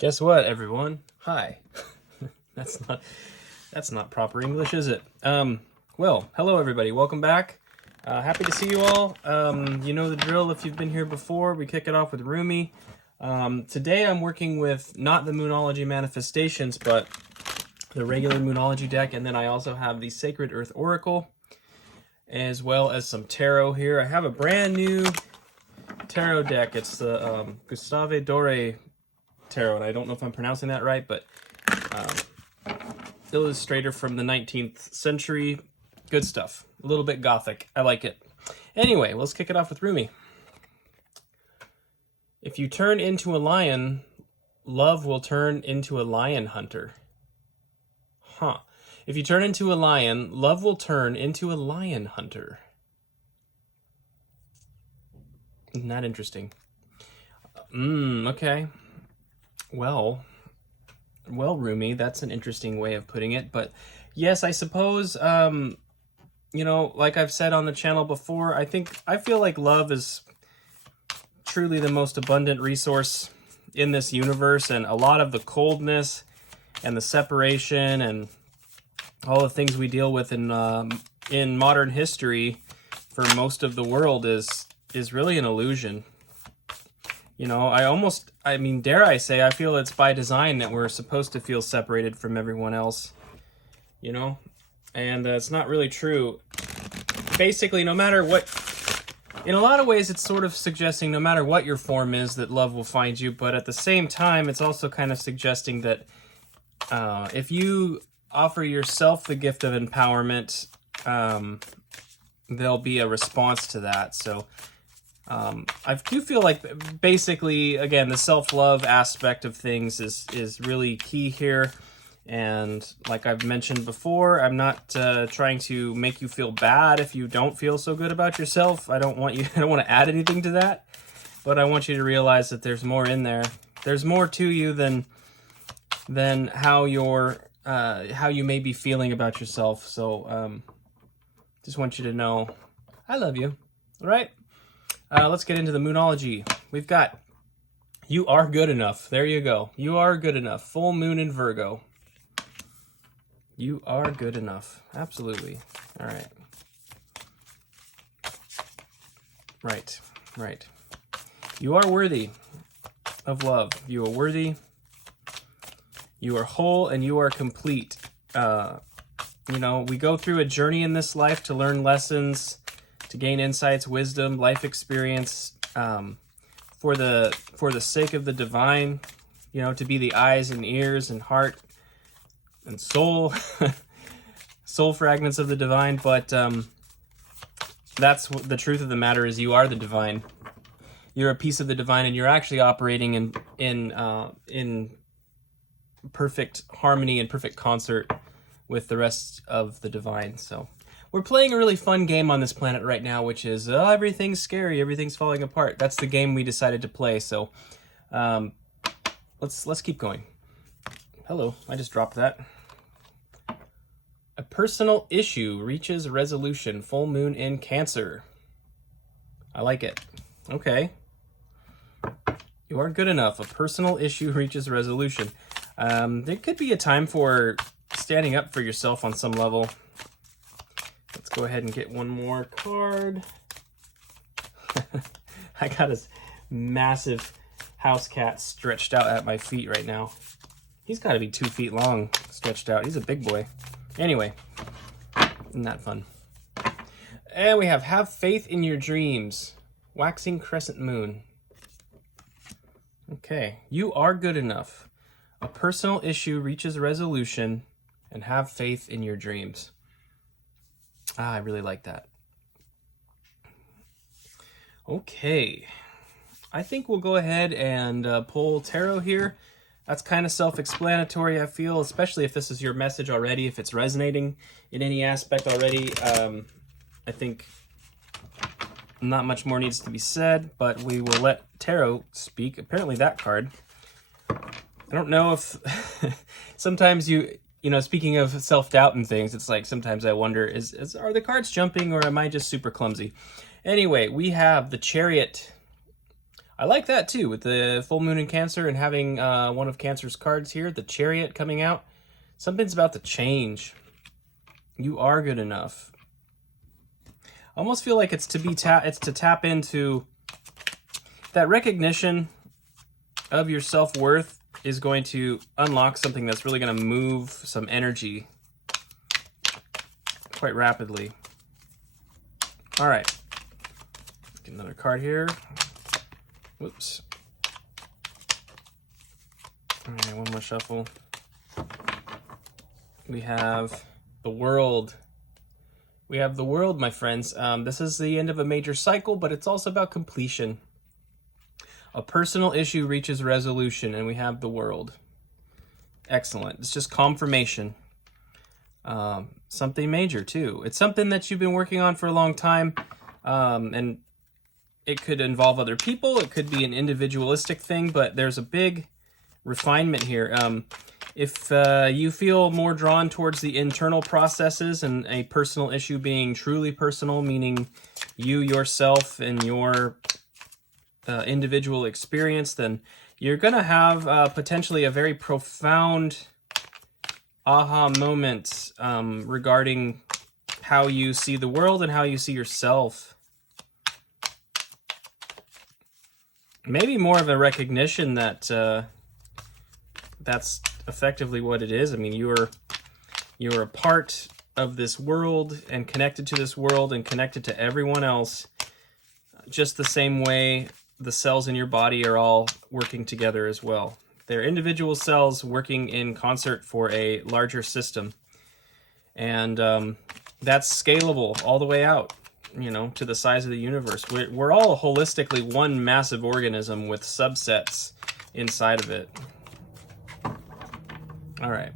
Guess what, everyone? Hi. That's not proper English, is it? Well, hello everybody. Welcome back. Happy to see you all. You know the drill if you've been here before. We kick it off with Rumi. Today I'm working with not the Moonology Manifestations, but the regular Moonology deck, and then I also have the Sacred Earth Oracle, as well as some tarot here. I have a brand new tarot deck. It's the Gustave Doré tarot, and I don't know if I'm pronouncing that right, but illustrator from the 19th century. Good stuff. A little bit gothic. I like it. Anyway, let's kick it off with Rumi. If you turn into a lion, love will turn into a lion hunter. Huh. If you turn into a lion, love will turn into a lion hunter. Isn't that interesting? Okay. Well, Rumi, that's an interesting way of putting it. But yes, I suppose, you know, like I've said on the channel before, I feel like love is truly the most abundant resource in this universe, and a lot of the coldness and the separation and all the things we deal with in modern history for most of the world is really an illusion. You know, I mean, dare I say, I feel it's by design that we're supposed to feel separated from everyone else, you know? And it's not really true. Basically, no matter what, in a lot of ways, it's sort of suggesting no matter what your form is, that love will find you. But at the same time, it's also kind of suggesting that if you offer yourself the gift of empowerment, there'll be a response to that. So I do feel like basically, again, the self-love aspect of things is really key here. And like I've mentioned before, I'm not trying to make you feel bad if you don't feel so good about yourself. I don't want to add anything to that, but I want you to realize that there's more in there. There's more to you than how you may be feeling about yourself. So just want you to know I love you. All right. Let's get into the Moonology. We've got You Are Good Enough. There you go. You are good enough. Full moon in Virgo. You are good enough. Absolutely. All right. Right. You are worthy of love. You are worthy. You are whole and you are complete. You know, we go through a journey in this life to learn lessons, to gain insights, wisdom, life experience, for the sake of the divine, you know, to be the eyes and ears and heart and soul, soul fragments of the divine. But that's the truth of the matter is you are the divine. You're a piece of the divine, and you're actually operating in perfect harmony and perfect concert with the rest of the divine. So we're playing a really fun game on this planet right now, which is everything's scary, everything's falling apart. That's the game we decided to play. So let's keep going. Hello, I just dropped that. A personal issue reaches resolution. Full moon in Cancer. I like it. Okay. You are good enough. A personal issue reaches resolution. There could be a time for standing up for yourself on some level. Let's go ahead and get one more card. I got this massive house cat stretched out at my feet right now. He's got to be 2 feet long, stretched out. He's a big boy. Anyway, isn't that fun? And we have faith in your dreams. Waxing crescent moon. Okay, you are good enough. A personal issue reaches resolution, and have faith in your dreams. I really like that. Okay, I think we'll go ahead and pull tarot here. That's kind of self-explanatory, I feel, especially if this is your message already, if it's resonating in any aspect already. I think not much more needs to be said, but we will let tarot speak. Apparently that card. I don't know if sometimes you know, speaking of self-doubt and things, it's like sometimes I wonder, are the cards jumping or am I just super clumsy? Anyway, we have the Chariot. I like that too, with the full moon in Cancer and having one of Cancer's cards here, the Chariot coming out. Something's about to change. You are good enough. I almost feel like it's to tap into that recognition of your self-worth is going to unlock something that's really going to move some energy quite rapidly. All right. Get another card here. Whoops. All right, one more shuffle. We have the World. We have the World, my friends. This is the end of a major cycle, but it's also about completion. A personal issue reaches resolution, and we have the World. Excellent. It's just confirmation. Something major, too. It's something that you've been working on for a long time, and it could involve other people. It could be an individualistic thing, but there's a big refinement here. If you feel more drawn towards the internal processes and a personal issue being truly personal, meaning you, yourself, and your individual experience, then you're going to have potentially a very profound aha moment regarding how you see the world and how you see yourself. Maybe more of a recognition that that's effectively what it is. I mean, you're a part of this world and connected to this world and connected to everyone else, just the same way the cells in your body are all working together as well. They're individual cells working in concert for a larger system. And that's scalable all the way out, you know, to the size of the universe. We're all holistically one massive organism with subsets inside of it. All right.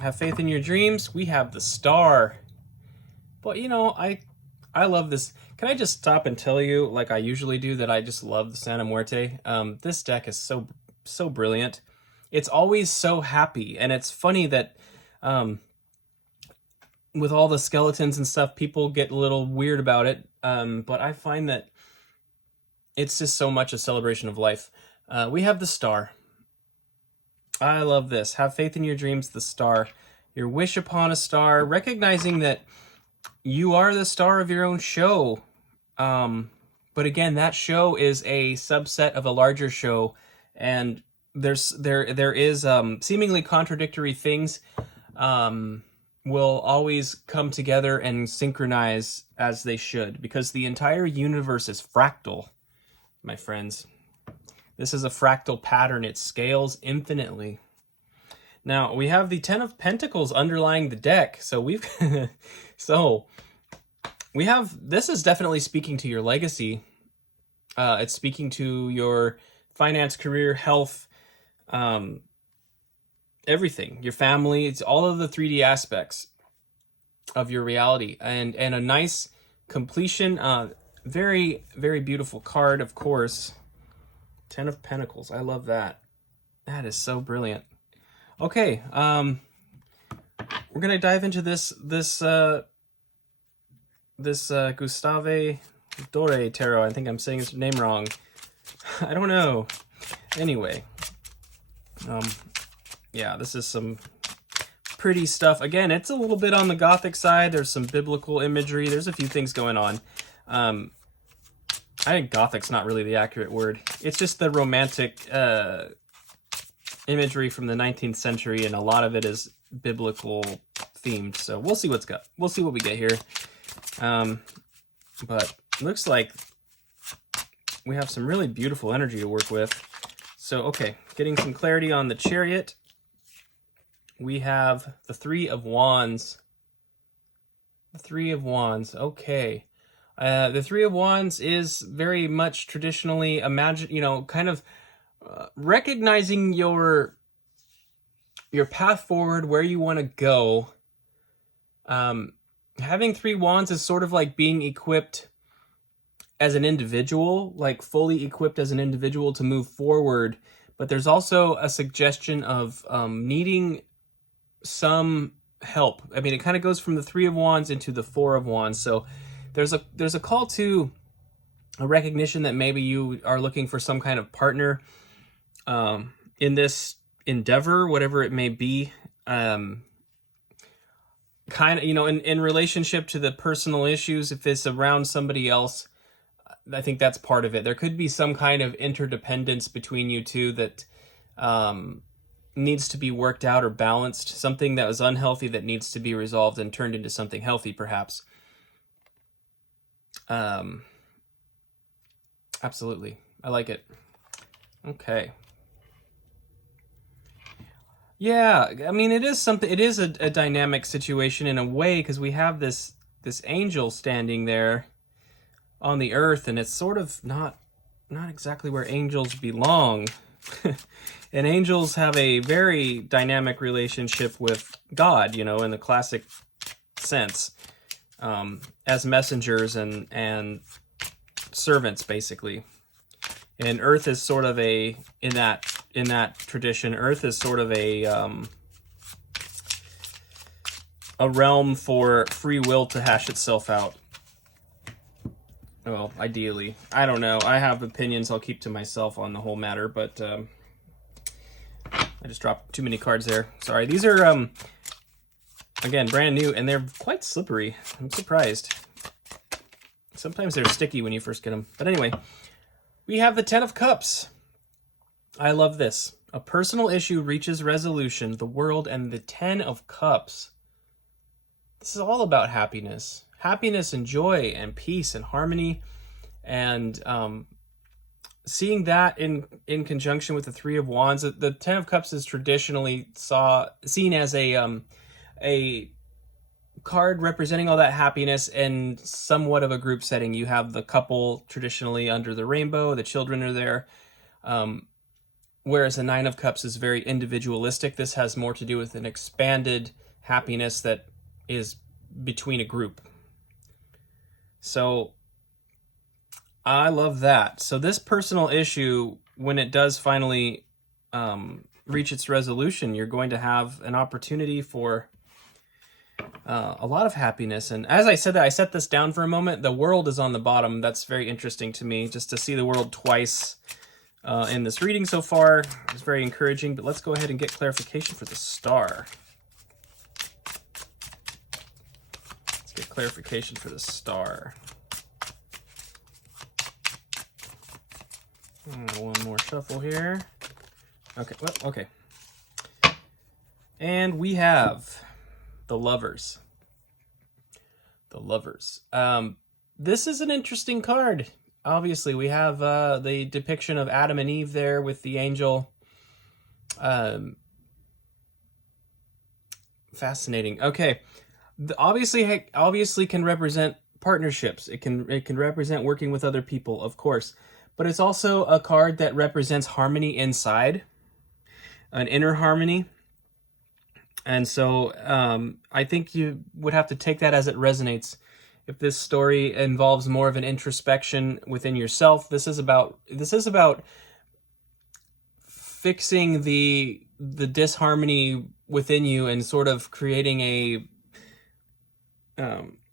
Have faith in your dreams. We have the Star. But, you know, I love this. Can I just stop and tell you, like I usually do, that I just love the Santa Muerte? This deck is so brilliant. It's always so happy. And it's funny that with all the skeletons and stuff, people get a little weird about it. But I find that it's just so much a celebration of life. We have the Star. I love this. Have faith in your dreams, the Star. Your wish upon a star, recognizing that you are the star of your own show. But again, that show is a subset of a larger show, and there is seemingly contradictory things will always come together and synchronize as they should, because the entire universe is fractal, my friends. This is a fractal pattern. It scales infinitely. Now, we have the Ten of Pentacles underlying the deck. So this is definitely speaking to your legacy. It's speaking to your finance, career, health, everything, your family. It's all of the 3D aspects of your reality, and a nice completion. Very, very beautiful card, of course. Ten of Pentacles. I love that. That is so brilliant. Okay, we're gonna dive into this Gustave Dore tarot. I think I'm saying his name wrong. I don't know. Anyway, yeah, this is some pretty stuff. Again, it's a little bit on the Gothic side. There's some biblical imagery. There's a few things going on. I think Gothic's not really the accurate word. It's just the romantic imagery from the 19th century, and a lot of it is biblical themed. So we'll see we'll see what we get here. But it looks like we have some really beautiful energy to work with. So, okay, getting some clarity on the Chariot. We have the Three of Wands. The Three of Wands, okay. The Three of Wands is very much traditionally kind of recognizing your path forward, where you want to go. Having three wands is sort of like being equipped as an individual, like fully equipped as an individual to move forward. But there's also a suggestion of needing some help. I mean, it kind of goes from the Three of Wands into the Four of Wands. So there's a call to a recognition that maybe you are looking for some kind of partner in this endeavor, whatever it may be. Kind of, you know, in relationship to the personal issues, if it's around somebody else, I think that's part of it. There could be some kind of interdependence between you two that needs to be worked out or balanced. Something that was unhealthy that needs to be resolved and turned into something healthy, perhaps. Absolutely. I like it. Okay. Yeah, I mean, it is something. It is a dynamic situation in a way, because we have this angel standing there on the earth, and it's sort of not exactly where angels belong. And angels have a very dynamic relationship with God, you know, in the classic sense, as messengers and servants, basically. And Earth is sort of in that tradition, Earth is sort of a realm for free will to hash itself out. Well, ideally. I don't know. I have opinions I'll keep to myself on the whole matter, but I just dropped too many cards there. Sorry. These are, again, brand new, and they're quite slippery. I'm surprised. Sometimes they're sticky when you first get them. But anyway, we have the Ten of Cups. I love this. A personal issue reaches resolution, the world, and the Ten of Cups. This is all about happiness. Happiness and joy and peace and harmony. And seeing that in conjunction with the Three of Wands, the Ten of Cups is traditionally seen as a card representing all that happiness in somewhat of a group setting. You have the couple traditionally under the rainbow, the children are there. Whereas the Nine of Cups is very individualistic. This has more to do with an expanded happiness that is between a group. So I love that. So this personal issue, when it does finally reach its resolution, you're going to have an opportunity for a lot of happiness. And as I said that, I set this down for a moment. The world is on the bottom. That's very interesting to me. Just to see the world twice in this reading so far is very encouraging. But let's go ahead and get clarification for the star. Let's get clarification for the star. One more shuffle here. Okay, well, okay. And we have the Lovers. The Lovers. This is an interesting card. Obviously, we have the depiction of Adam and Eve there with the angel. Fascinating. Okay. Obviously can represent partnerships. It can represent working with other people, of course. But it's also a card that represents harmony inside, an inner harmony. And so I think you would have to take that as it resonates. If this story involves more of an introspection within yourself, this is about fixing the disharmony within you and sort of creating a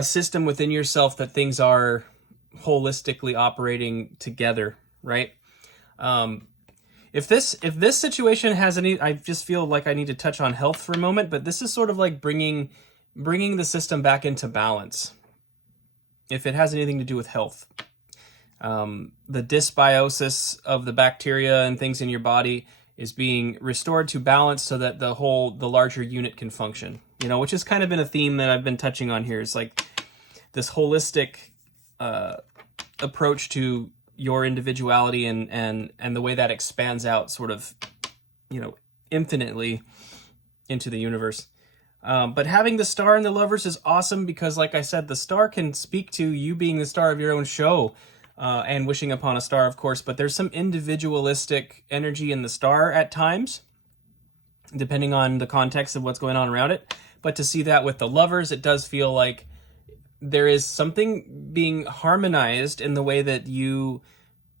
system within yourself that things are holistically operating together, right? If this situation has any, I just feel like I need to touch on health for a moment, but this is sort of like bringing the system back into balance. If it has anything to do with health, the dysbiosis of the bacteria and things in your body is being restored to balance so that the larger unit can function, you know, which has kind of been a theme that I've been touching on here. It's like this holistic approach to your individuality and the way that expands out sort of, you know, infinitely into the universe. But having the star and the Lovers is awesome because, like I said, the star can speak to you being the star of your own show and wishing upon a star, of course. But there's some individualistic energy in the star at times, depending on the context of what's going on around it. But to see that with the Lovers, it does feel like there is something being harmonized in the way that you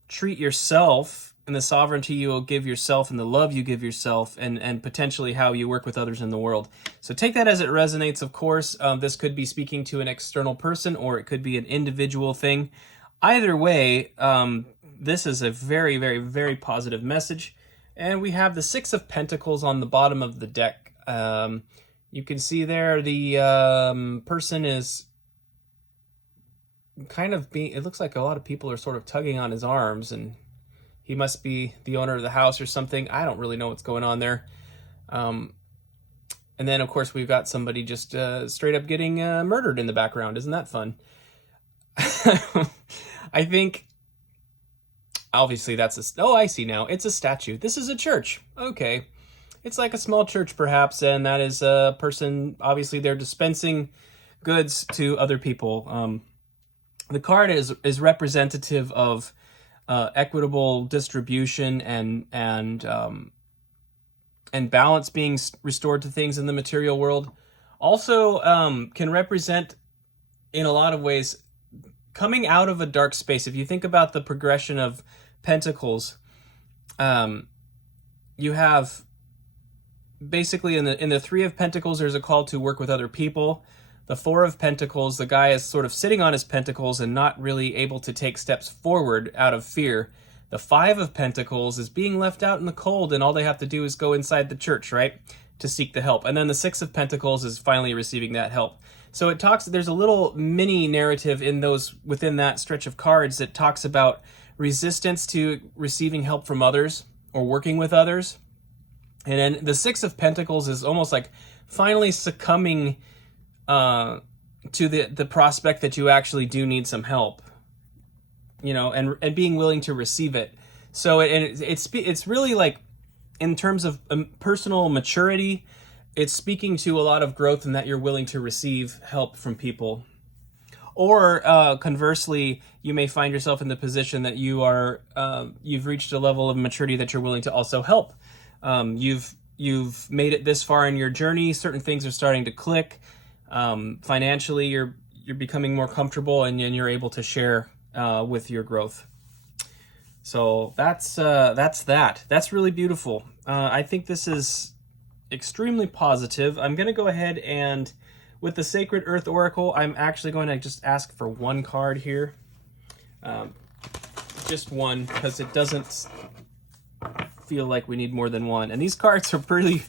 treat yourself and the sovereignty you will give yourself and the love you give yourself and potentially how you work with others in the world. So take that as it resonates, of course. This could be speaking to an external person or it could be an individual thing. Either way, this is a very, very, very positive message. And we have the Six of Pentacles on the bottom of the deck. You can see there the person is kind of being, it looks like a lot of people are sort of tugging on his arms, and he must be the owner of the house or something. I don't really know what's going on there. And then, of course, we've got somebody just straight up getting murdered in the background. Isn't that fun? I think, obviously, that's a... Oh, I see now. It's a statue. This is a church. Okay. It's like a small church, perhaps, and that is a person, obviously, they're dispensing goods to other people. The card is representative of equitable distribution and balance being restored to things in the material world. Also can represent, in a lot of ways, coming out of a dark space. If you think about the progression of Pentacles, you have basically in the Three of Pentacles, there's a call to work with other people. The Four of Pentacles, the guy is sort of sitting on his pentacles and not really able to take steps forward out of fear. The Five of Pentacles is being left out in the cold, and all they have to do is go inside the church, right, to seek the help. And then the Six of Pentacles is finally receiving that help. So it talks, there's a little mini narrative in those, within that stretch of cards, that talks about resistance to receiving help from others or working with others. And then the Six of Pentacles is almost like finally succumbing to the prospect that you actually do need some help, you know, and being willing to receive it. So it's really like, in terms of personal maturity, it's speaking to a lot of growth in that you're willing to receive help from people. Or conversely, you may find yourself in the position that you are, you've reached a level of maturity that you're willing to also help. You've made it this far in your journey. Certain things are starting to click. Financially, you're becoming more comfortable, and you're able to share with your growth. So that's that. That's really beautiful. I think this is extremely positive. I'm going to go ahead and, with the Sacred Earth Oracle, I'm actually going to just ask for one card here. Just one, because it doesn't feel like we need more than one. And these cards are pretty,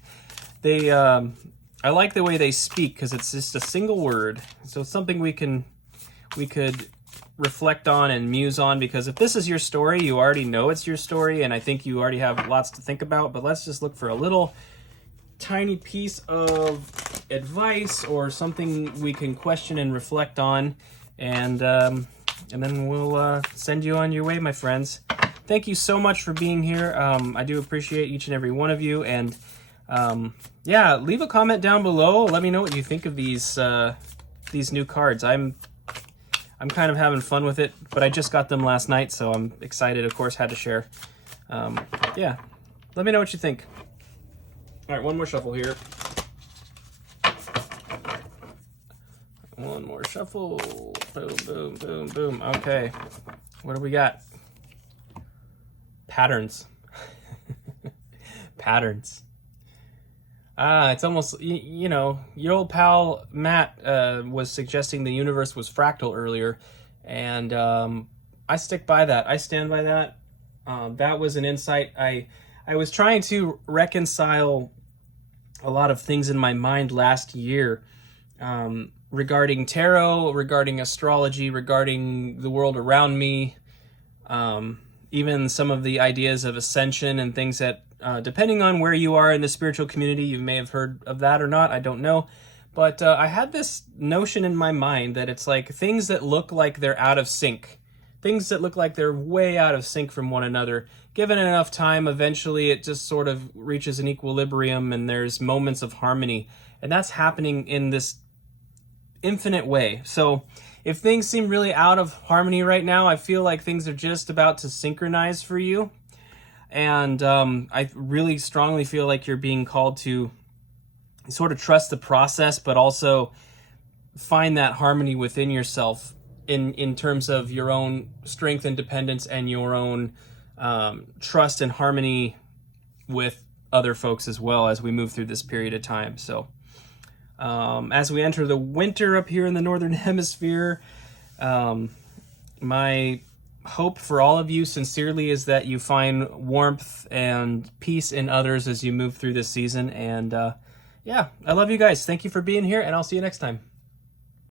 they, I like the way they speak, because it's just a single word. So it's something we could reflect on and muse on, because if this is your story, you already know it's your story, and I think you already have lots to think about. But let's just look for a little tiny piece of advice or something we can question and reflect on, and then we'll send you on your way, my friends. Thank you so much for being here. I do appreciate each and every one of you, and yeah, leave a comment down below. Let me know what you think of these new cards. I'm kind of having fun with it, but I just got them last night, so I'm excited, of course, had to share. Yeah, let me know what you think. All right, one more shuffle here. One more shuffle. Boom, boom, boom, boom. Okay, what do we got? Patterns. Patterns. It's almost, you know, your old pal Matt was suggesting the universe was fractal earlier, and I stick by that. I stand by that. That was an insight. I was trying to reconcile a lot of things in my mind last year, regarding tarot, regarding astrology, regarding the world around me, even some of the ideas of ascension and things that, depending on where you are in the spiritual community, you may have heard of that or not, I don't know. But I had this notion in my mind that it's like things that look like they're out of sync, things that look like they're way out of sync from one another. Given enough time, eventually it just sort of reaches an equilibrium, and there's moments of harmony. And that's happening in this infinite way. So if things seem really out of harmony right now, I feel like things are just about to synchronize for you. And I really strongly feel like you're being called to sort of trust the process, but also find that harmony within yourself in terms of your own strength and dependence, and your own trust and harmony with other folks as well, as we move through this period of time. So as we enter the winter up here in the Northern Hemisphere, My hope for all of you sincerely is that you find warmth and peace in others as you move through this season. And yeah, I love you guys. Thank you for being here, and I'll see you next time.